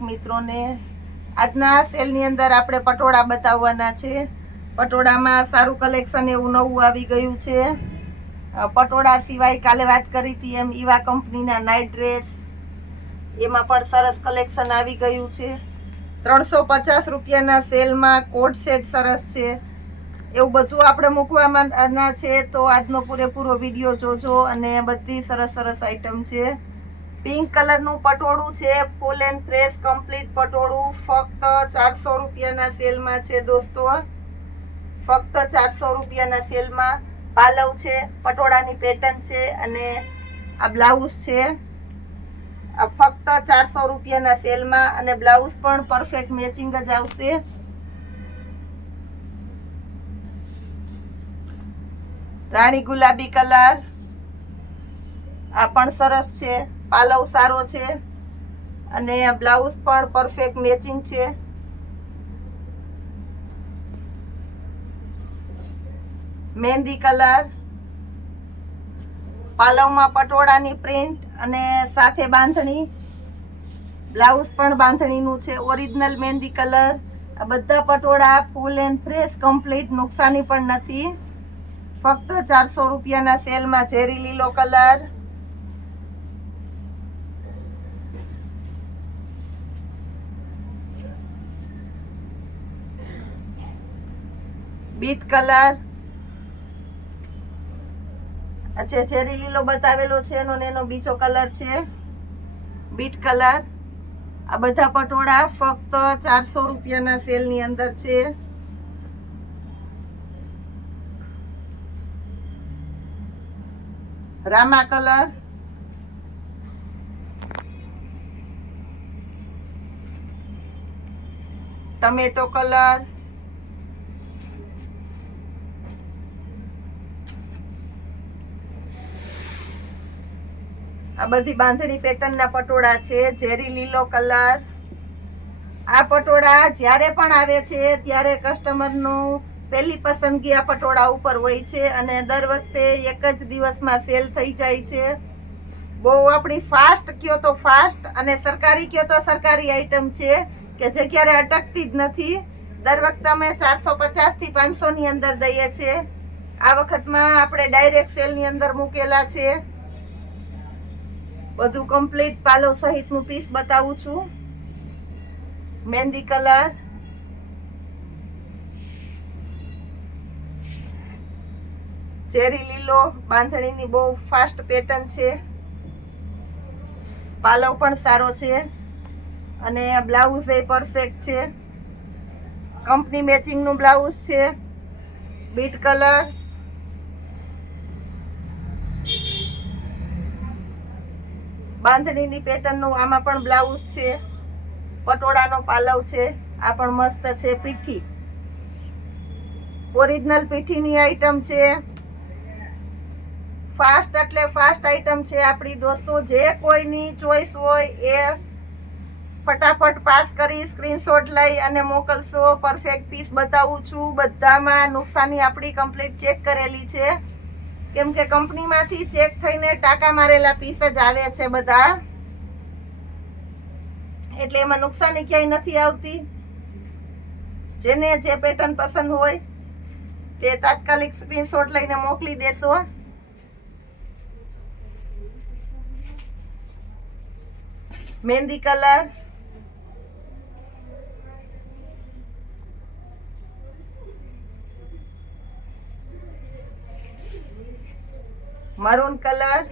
દર્શક મિત્રોને આજના સેલની અંદર આપણે પટોળા બતાવવાના છે। પટોળામાં સારું કલેક્શન એવું નવું આવી ગયું છે। પટોળા સિવાય કાલે વાત કરી હતી એમ ઈવા કંપનીના નાઇટ ડ્રેસ એમાં પણ સરસ કલેક્શન આવી ગયું છે। 350 રૂપિયાના સેલમાં કોટ સેટ સરસ છે। એવું બધું આપણે મૂકવાના છે, તો આજનો પૂરેપૂરો વિડીયો જોજો અને બધી સરસ સરસ આઈટમ છે। પિંક કલરનું પટોળું છે, ફૂલ એન્ડ ફ્રેશ કમ્પ્લીટ પટોળું ફક્ત 400 રૂપિયાના સેલમાં છે દોસ્તો। ફક્ત 400 રૂપિયાના સેલમાં પાલવ છે, પટોળાની પેટર્ન છે અને આ બ્લાઉઝ છે। આ ફક્ત 400 રૂપિયાના સેલમાં અને બ્લાઉઝ પણ પરફેક્ટ મેચિંગ જ આવશે। રાણી ગુલાબી કલર, આ પણ સરસ છે, પાલવ સારો છે અને બ્લાઉઝ પણ પરફેક્ટ મેચિંગ છે। મહેંદી કલર, પાલવમાં પટોળાની પ્રિન્ટ અને સાથે બાંધણી, બ્લાઉઝ પણ બાંધણીનું છે, ઓરિજિનલ મહેંદી કલર। આ બધા patola full and fresh complete, નુકસાની પણ નથી। ફક્ત 400 રૂપિયાના સેલમાં ઝેરી લીલો કલર, બીટ કલર, જે ઝેરી લીલો બતાવેલો છે એનો બીજો કલર છે બીટ કલર। આ બધા પટોળા ફક્ત 400 રૂપિયાના સેલની અંદર છે। રામા કલર, ટમેટો કલર, આ બધી બાંધણી પેટર્નના પટોળા છે। ઝેરી લીલો કલર, આ પટોળા જ્યારે પણ આવે છે ત્યારે કસ્ટમરનું પહેલી પસંદગી આ પટોળા ઉપર હોય છે અને દર વખતે એક જ દિવસમાં સેલ થઈ જાય છે। બહુ આપણી ફાસ્ટ કયો તો ફાસ્ટ અને સરકારી કયો તો સરકારી આઈટમ છે કે જે ક્યારે અટકતી જ નથી। દર વખતે અમે 450 થી 500 ની અંદર દઈએ છીએ। આ વખતમાં આપણે ડાયરેક્ટ સેલની અંદર મૂકેલા છે। બધું કમ્પ્લીટ પાલવ સહિતનું પીસ બતાવું છું। મહેંદી કલર, ચેરી લીલો, બાંધણીની બહુ ફાસ્ટ પેટર્ન છે, પાલવ પણ સારો છે અને બ્લાઉઝ એ પરફેક્ટ છે, કંપની મેચિંગનું બ્લાઉઝ છે। બીટ કલર, બાંધણીની પેટર્નનું આમાં પણ બ્લાઉઝ છે, પટોળાનો પાલવ છે, આ પણ મસ્ત છે। પીઠી, ઓરિજિનલ પીઠીની આઈટમ છે। ફાસ્ટ એટલે ફાસ્ટ આઈટમ છે આપણી દોસ્તો। જે કોઈની ચોઈસ હોય એ ફટાફટ પાસ કરી સ્ક્રીનશોટ લઈ અને મોકલશો। પરફેક્ટ પીસ બતાવું છું, બધામાં નુકસાની આપણી કમ્પ્લીટ ચેક કરેલી છે, કેમ કે કંપનીમાંથી ચેક થઈને ટાંકા મારેલા પીસ જ આવે છે બધા, એટલે એમાં નુકસાની ક્યાંય નથી આવતી। જેને જે પેટર્ન પસંદ હોય તે તાત્કાલિક સ્ક્રીનશોટ લઈને મોકલી દેશો। મહેંદી કલર, મરૂન કલર,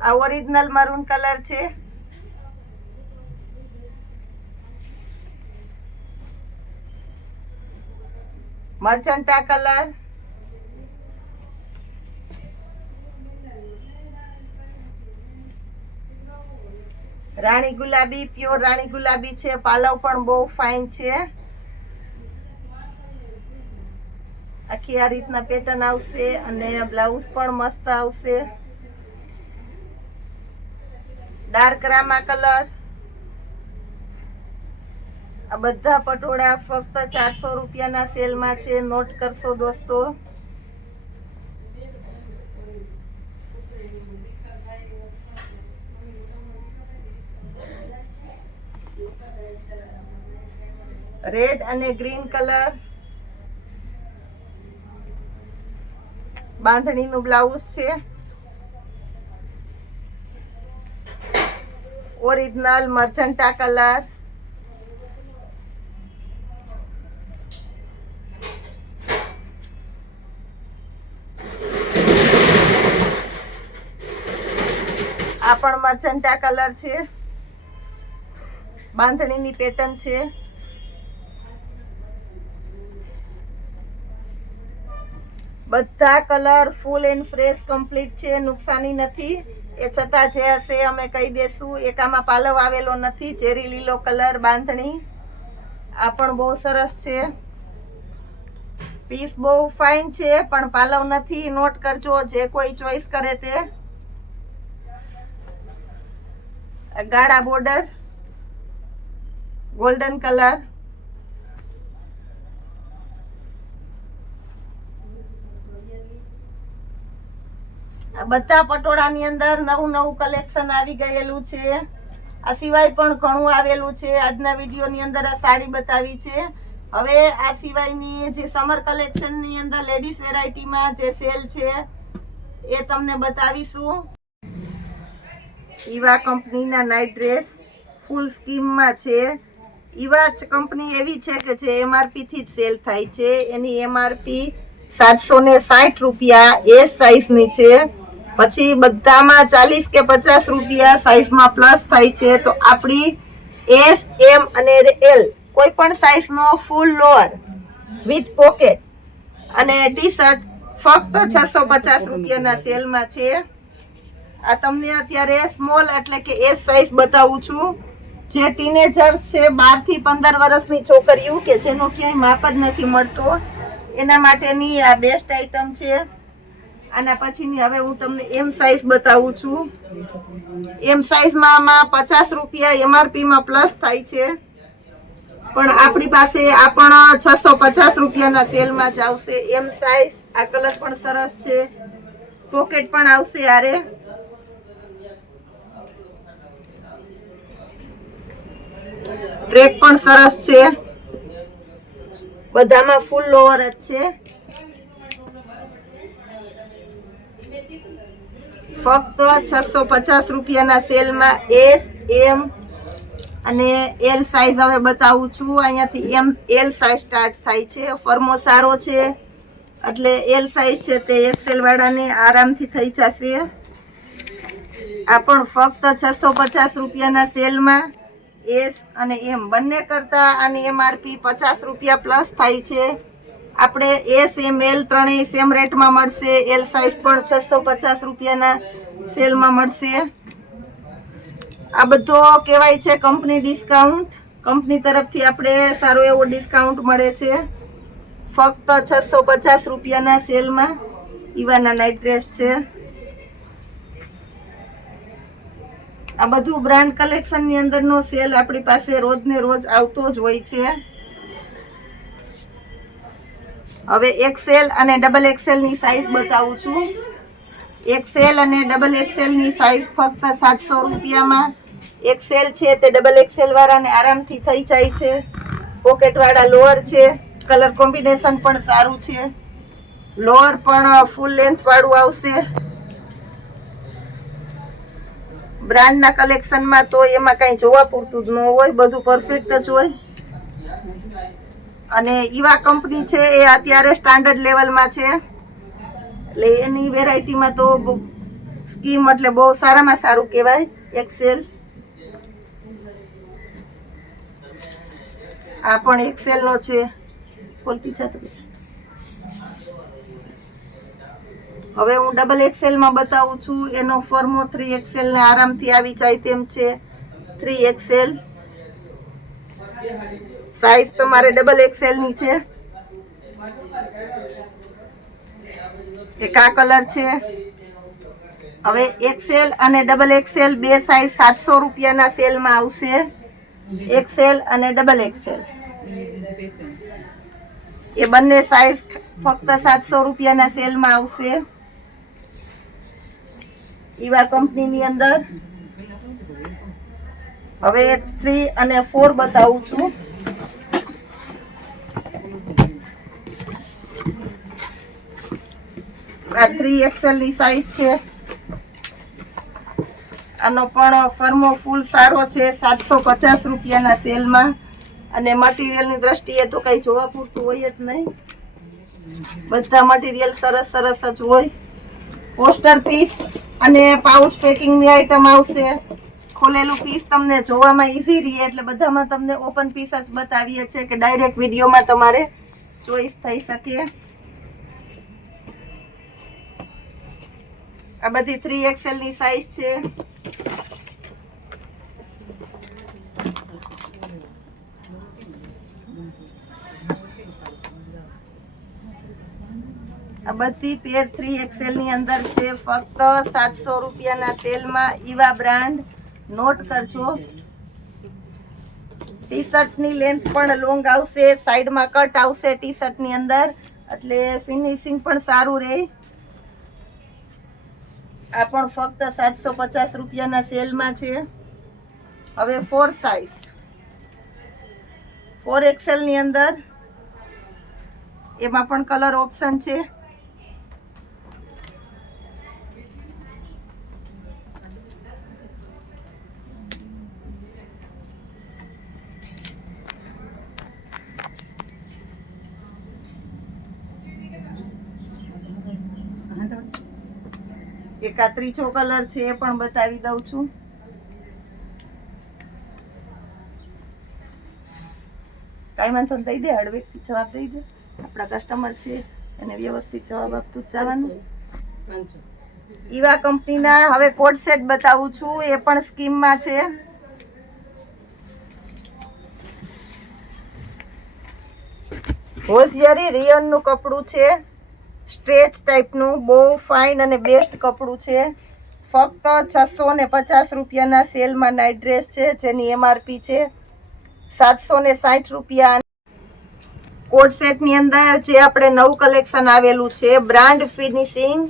આ ઓરિજિનલ મરૂન કલર છે। મર્ચન્ટા કલર, રાણી ગુલાબી, પ્યોર રાણી ગુલાબી છે, પાલવ પણ બહુ ફાઇન છે। આખી આ રીતના પેટર્ન આવશે અને બ્લાઉઝ પણ મસ્ત આવશે। ડાર્ક રામા કલર, આ બધા પટોળા ફક્ત 400 રૂપિયાના સેલમાં છે, નોટ કરશો દોસ્તો। રેડ અને ગ્રીન કલર, બાંધણીનું બ્લાઉઝ છે, ઓરિજિનલ મર્જન્ટા કલર, આ પણ મર્જન્ટા કલર છે, બાંધણીની પેટર્ન છે, બધા colour full and fresh complete છે, નુકસાની નથી. એ છતાં જે હશે અમે કહી દેશું. એકામાં પાલવ આવેલો નથી, ચેરી લીલો કલર બાંધણી. આ પણ બહુ સરસ છે, પીસ બહુ ફાઇન છે પણ પાલવ નથી. નોટ કરજો જે કોઈ ચોઈસ કરે તે. ગાળા બોર્ડર, ગોલ્ડન કલર, બધા પટોળાની અંદર નવું નવું કલેક્શન આવી ગયેલું છે. આ સિવાય પણ ઘણું આવેલું છે. આજના વિડીયોની અંદર આ સાડી બતાવી છે. હવે આ સિવાયની જે સમર કલેક્શનની અંદર લેડીઝ વેરાયટીમાં જે સેલ છે એ તમને બતાવીશું. ઈવા કંપનીના નાઇટ ડ્રેસ ફૂલ સ્કીમમાં છે. ઈવા કંપની એવી છે કે જે MRP થી જ સેલ થાય છે. એની MRP 760 રૂપિયા એ સાઈઝની છે. પછી બધામાં 40 કે 50 રૂપિયા સાઈઝમાં પ્લસ થાય છે. તો આપણી S, M અને L કોઈ પણ સાઈઝનો ફૂલ લોઅર વિથ પોકેટ અને ટી શર્ટ ફક્ત 650 રૂપિયાના સેલમાં છે. આ તમને અત્યારે સ્મોલ એટલે કે S સાઈઝ બતાવું છું. જે ટીનેજર્સ છે 12 થી 15 વર્ષની છોકરીઓ કે જેનો ક્યાંય માપ જ નથી મળતો એના માટેની આ બેસ્ટ આઈટમ છે. આના પછીની હવે હું તમને M સાઈઝ બતાવું છું. M સાઈઝમાં 50 રૂપિયા MRP માં પ્લસ થાય છે પણ આપણી પાસે આ પણ 650 રૂપિયાના સેલમાં જ આવશે. M size. આ કલર પણ સરસ છે, પોકેટ પણ આવશે આરે. ટ્રેક પણ સરસ છે, બધામાં ફૂલ લોઅર જ છે. ફક્ત 650 રૂપિયાના સેલમાં S, M અને L સાઈઝ હવે બતાવું છું. અહીંયાથી L સાઈઝ સ્ટાર્ટ થાય છે. ફર્મો સારો છે એટલે L સાઈઝ છે તે XL વાળાને આરામથી થઈ જશે. આ પણ ફક્ત 650 રૂપિયાના સેલમાં S અને M બંને કરતા આની MRP 50 રૂપિયા પ્લસ થાય છે. આપણે S, M, L ત્રણેય સેમ રેટમાં મળશે. L સાઈઝ પણ 650 રૂપિયાના સેલમાં મળશે. આ બધો કહેવાય છે કંપની ડિસ્કાઉન્ટ. કંપની તરફથી આપણે સારો એવો ડિસ્કાઉન્ટ મળે છે. ફક્ત 650 રૂપિયાના સેલમાં ઈવાના નાઇટ ડ્રેસ છે. આ બધું બ્રાન્ડ કલેક્શનની અંદરનો સેલ આપણી પાસે રોજ ને રોજ આવતો જ હોય છે. હવે XL અને XXL ની સાઈઝ બતાવું છું. XL અને XXL ની સાઈઝ ફક્ત 700 રૂપિયામાં. XL છે તે XXL વાળાને આરામથી થઈ જાય છે. પોકેટ વાળા લોઅર છે, કલર કોમ્બિનેશન પણ સારું છે. લોઅર પણ ફૂલ લેન્થ વાળું આવશે. બ્રાન્ડના કલેક્શનમાં તો એમાં કઈ જોવા પૂરતું જ ન હોય, બધું પરફેક્ટ જ હોય. અને ઈવા કંપની છે એ અત્યારે સ્ટાન્ડર્ડ લેવલમાં છે એટલે એની વેરાયટીમાં તો સ્કીમ એટલે બહુ સારામાં સારું કહેવાય. XL. આ પણ XL નો છે. હવે હું XXL માં બતાવું છું. એનો ફોર્મો 3XL ને આરામથી આવી જાય તેમ છે. 3XL સાઈઝ તમારે XXL ની છે. એક આ કલર છે. હવે XL અને XXL બે સાઈઝ 700 રૂપિયાના સેલમાં આવશે. XL અને XXL એ બંને સાઈઝ ફક્ત 700 રૂપિયાના સેલમાં આવશે ઈવા કંપનીની અંદર. હવે 3 અને 4 બતાવું છું. આ 3XL ની સાઈઝ છે. આનો પણ ફર્મો ફૂલ સારો છે, 750 રૂપિયાના સેલમાં. અને મટીરિયલની દ્રષ્ટિએ તો કઈ જોવા પૂરતું હોય જ નહીં, બધા મટીરિયલ સરસ સરસ જ હોય. પોસ્ટર પીસ અને પાઉચ પેકિંગની આઈટમ આવશે. ખોલેલું પીસ તમને જોવામાં ઈઝી રહે એટલે બધામાં તમને ઓપન પીસ જ બતાવીએ છીએ કે ડાયરેક્ટ વિડીયોમાં તમારે ચોઈસ થઈ શકે. આ બધી 3XL ની સાઈઝ છે. આ બધી પેર 3XL ની અંદર છે, ફક્ત 700 રૂપિયાના સેલમાં. ઈવા બ્રાન્ડ નોટ કરજો. ટી શર્ટની લેન્થ પણ લોંગ આવશે, સાઈડમાં કટ આવશે ટી શર્ટની અંદર, એટલે ફિનિશિંગ પણ સારું રહે. આ પણ ફક્ત 750 રૂપિયાના સેલમાં છે. હવે 4 સાઈઝ 4XL ની અંદર, એમાં પણ કલર ઓપ્શન છે. એક આ ત્રીજો કલર છે એ પણ બતાવી દઉં છું. કાંઈ વાંધો દઈ દે, હળવેકથી જવાબ દઈ દે. આપણા કસ્ટમર છે એને વ્યવસ્થિત જવાબ આપતું જ જવાનું. ઈવા કંપનીના હવે કોટ સેટ બતાવું છું, એ પણ સ્કીમમાં છે. હોશિયારી રિયનનું કપડું છે, સ્ટ્રેચ ટાઈપનું, બહુ ફાઇન અને બેસ્ટ કપડું છે. ફક્ત 650 રૂપિયાના સેલમાં નાઇટ ડ્રેસ છે, જેની MRP છે 760 રૂપિયા. કોટ સેટની અંદર જે આપણે નવું કલેક્શન આવેલું છે, બ્રાન્ડ ફિનિશિંગ,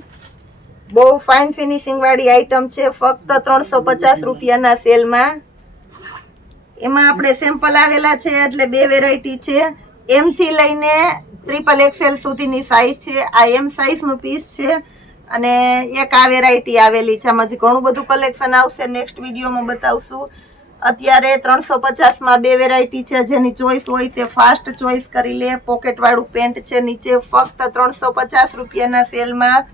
બહુ ફાઇન ફિનિશિંગ વાળી આઈટમ છે, ફક્ત 350 રૂપિયાના સેલમાં. એમાં આપણે સેમ્પલ આવેલા છે એટલે 2 વેરાયટી છે. M થી લઈને XXL સુધીની સાઈઝ છે. આ M સાઈઝનું પીસ છે અને એક આ વેરાયટી આવેલી છે. આમાં ઘણું બધું કલેક્શન આવશે, નેક્સ્ટ વિડીયોમાં બતાવશું. અત્યારે 350માં 2 વેરાયટી છે, જેની ચોઈસ હોય તે ફાસ્ટ ચોઈસ કરી લે. પોકેટ વાળું પેન્ટ છે નીચે, ફક્ત 350 રૂપિયાના સેલમાં.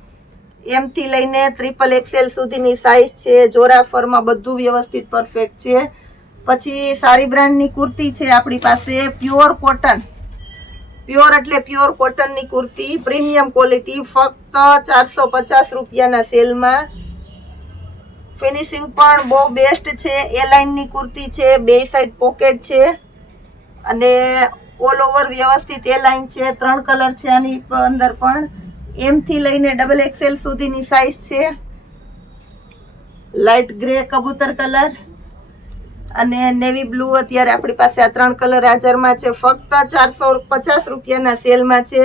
M થી લઈને XXL સુધીની સાઈઝ છે. જોરાફરમાં બધું વ્યવસ્થિત પરફેક્ટ છે. પછી સારી બ્રાન્ડની કુર્તી છે આપણી પાસે, પ્યોર કોટન, પ્યોર એટલે પ્યોર કોટનની કુર્તી, પ્રીમિયમ ક્વોલિટી, ફક્ત 450 રૂપિયાના સેલમાં. ફિનિશિંગ પણ બહુ બેસ્ટ છે. એ લાઇનની કુર્તી છે, 2 સાઈડ પોકેટ છે અને ઓલ ઓવર વ્યવસ્થિત એ લાઇન છે. 3 કલર છે આની અંદર પણ. M થી લઈને XXL સુધીની સાઈઝ છે. લાઇટ ગ્રે કબૂતર કલર અને નેવી બ્લુ, અત્યારે આપણી પાસે આ 3 કલર હાજરમાં છે. ફક્ત 450 રૂપિયાના સેલમાં છે.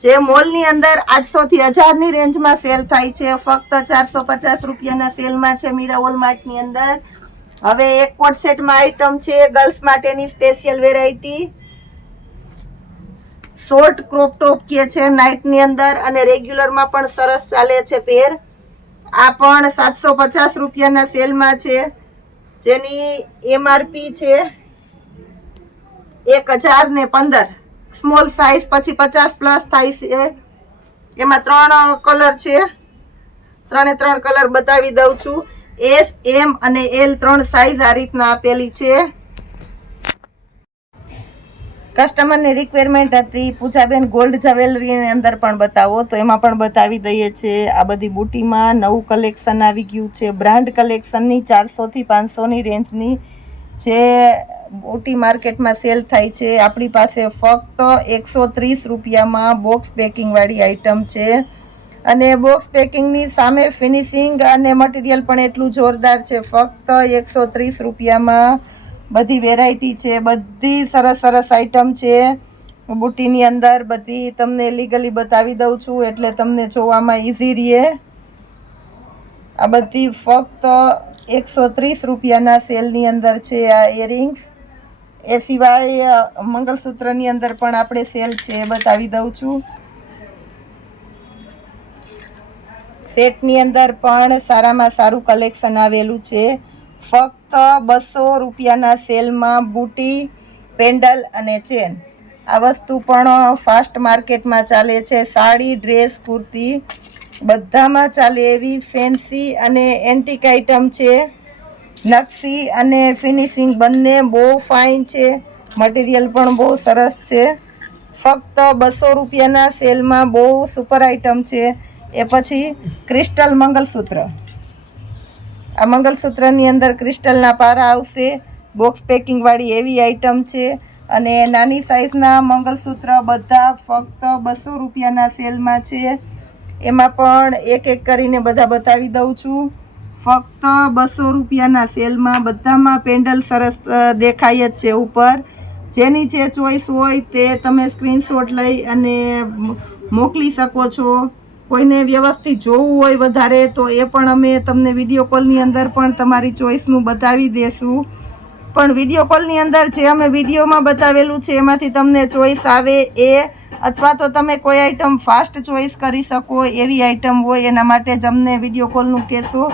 જે મોલની અંદર 800 થી 1000ની રેન્જમાં સેલ થાય છે, ફક્ત 450 રૂપિયાના સેલમાં છે મીરા વોલમાર્ટની અંદર. હવે એક કોટ સેટમાં આઈટમ છે ગર્લ્સ માટેની special variety, short crop top કે છે નાઇટની અંદર અને રેગ્યુલરમાં પણ સરસ ચાલે છે પેર. આ પણ 750 રૂપિયાના સેલમાં છે, જેની MRP છે 1015. સ્મોલ સાઈઝ પછી 50+ થાય છે. એમાં 3 કલર છે, 3 કલર બતાવી દઉં છું. S, M અને L 3 સાઈઝ આ રીતના આપેલી છે. કસ્ટમરની રિક્વાયરમેન્ટ હતી પૂજાબેન ગોલ્ડ જ્વેલરીની અંદર પણ બતાવો, તો એમાં પણ બતાવી દઈએ છીએ. આ બધી બુટીમાં નવું કલેક્શન આવી ગયું છે, બ્રાન્ડ કલેક્શનની 400 થી 500ની રેન્જની જે બુટી માર્કેટમાં સેલ થાય છે. આપણી પાસે ફક્ત 130 રૂપિયામાં બોક્સ પેકિંગવાળી આઈટમ છે અને બોક્સ પેકિંગની સામે ફિનિશિંગ અને મટીરિયલ પણ એટલું જોરદાર છે. ફક્ત 130 રૂપિયામાં બધી વેરાયટી છે, બધી સરસ સરસ આઈટમ છે બુટીની અંદર. બધી તમને લીગલી બતાવી દઉં છું એટલે તમને જોવામાં ઈઝી રહે. આ બધી ફક્ત 130 રૂપિયાના સેલની અંદર છે આ ઇયરિંગ્સ. એ સિવાય મંગળસૂત્રની અંદર પણ આપણે સેલ છે બતાવી દઉં છું. સેટની અંદર પણ સારામાં સારું કલેક્શન આવેલું છે. ફક્ત 200 રૂપિયાના સેલમાં બુટી, પેન્ડલ અને ચેન. આ વસ્તુ પણ ફાસ્ટ માર્કેટમાં ચાલે છે. સાડી, ડ્રેસ, કુર્તી બધામાં ચાલે એવી ફેન્સી અને એન્ટિક આઇટમ છે. નકશી અને ફિનિશિંગ બંને બહુ ફાઇન છે. મટીરિયલ પણ બહુ સરસ છે. ફક્ત 200 રૂપિયાના સેલમાં બહુ સુપર આઇટમ છે. એ પછી ક્રિસ્ટલ મંગલસૂત્ર. આ મંગલસૂત્રની અંદર ક્રિસ્ટલના પારા આવશે. બોક્સ પેકિંગવાળી એવી આઇટમ છે. અને નાની સાઇઝના મંગલસૂત્ર બધા ફક્ત 200 રૂપિયાના સેલમાં છે. એમાં પણ એક એક કરીને બધા બતાવી દઉં છું. ફક્ત 200 રૂપિયાના સેલમાં બધામાં પેન્ડલ સરસ દેખાય જ છે ઉપર. જેની જે ચોઈસ હોય તે તમે સ્ક્રીનશોટ લઈ અને મોકલી શકો છો. કોઈને વ્યવસ્થિત જોવું હોય વધારે તો એ પણ અમે તમને વિડીયો કોલની અંદર પણ તમારી ચોઈસનું બતાવી દેશું. પણ વિડીયો કોલની અંદર જે અમે વિડીયોમાં બતાવેલું છે એમાંથી તમને ચોઈસ આવે એ, અથવા તો તમે કોઈ આઈટમ ફાસ્ટ ચોઈસ કરી શકો એવી આઈટમ હોય એના માટે જ અમને વિડીયો કોલનું કહેશો.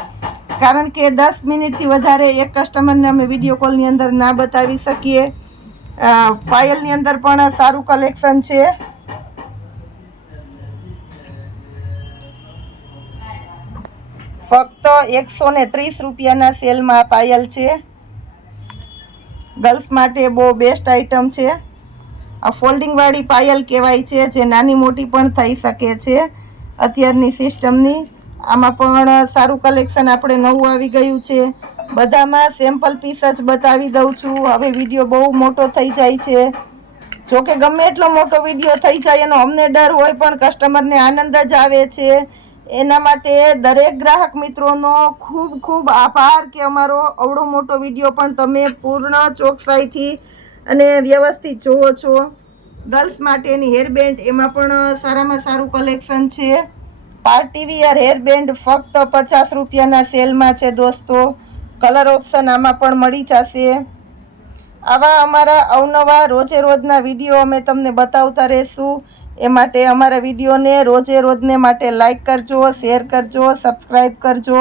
કારણ કે 10 મિનિટથી વધારે એક કસ્ટમરને અમે વિડીયો કોલની અંદર ના બતાવી શકીએ. પાયલની અંદર પણ સારું કલેક્શન છે. ફક્ત 130 રૂપિયાના સેલમાં પાયલ છે. ગર્લ્સ માટે બહુ બેસ્ટ આઇટમ છે. આ ફોલ્ડિંગવાળી પાયલ કહેવાય છે, જે નાની મોટી પણ થઈ શકે છે અત્યારની સિસ્ટમની. આમાં પણ સારું કલેક્શન આપણે નવું આવી ગયું છે. બધામાં સેમ્પલ પીસ જ બતાવી દઉં છું. હવે વિડીયો બહુ મોટો થઈ જાય છે. જોકે ગમે એટલો મોટો વિડીયો થઈ જાય એનો અમને ડર હોય, પણ કસ્ટમરને આનંદ જ આવે છે. એના માટે દરેક ગ્રાહક મિત્રોનો ખૂબ ખૂબ આભાર કે અમારો અવડો મોટો વિડીયો પણ તમે પૂર્ણ ચોકસાઈથી અને વ્યવસ્થિત જુઓ છો. ગર્લ્સ માટેની હેરબેન્ડ એમાં પણ સારામાં સારું કલેક્શન છે. પાર્ટી વિયર હેરબેન્ડ ફક્ત 50 રૂપિયાના સેલમાં છે દોસ્તો. કલર ઓપ્શન આમાં પણ મળી જશે. આવા અમારા અવનવા રોજે રોજના વિડીયો અમે તમને બતાવતા રહીશું. એ માટે અમારા વિડીયોને રોજે રોજને માટે લાઈક કરજો, શેર કરજો, સબસ્ક્રાઈબ કરજો.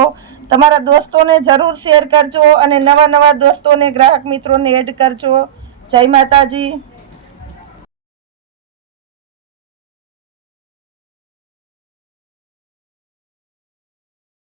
તમારા દોસ્તોને જરૂર શેર કરજો અને નવા નવા દોસ્તોને, ગ્રાહક મિત્રોને એડ કરજો. જય માતાજી.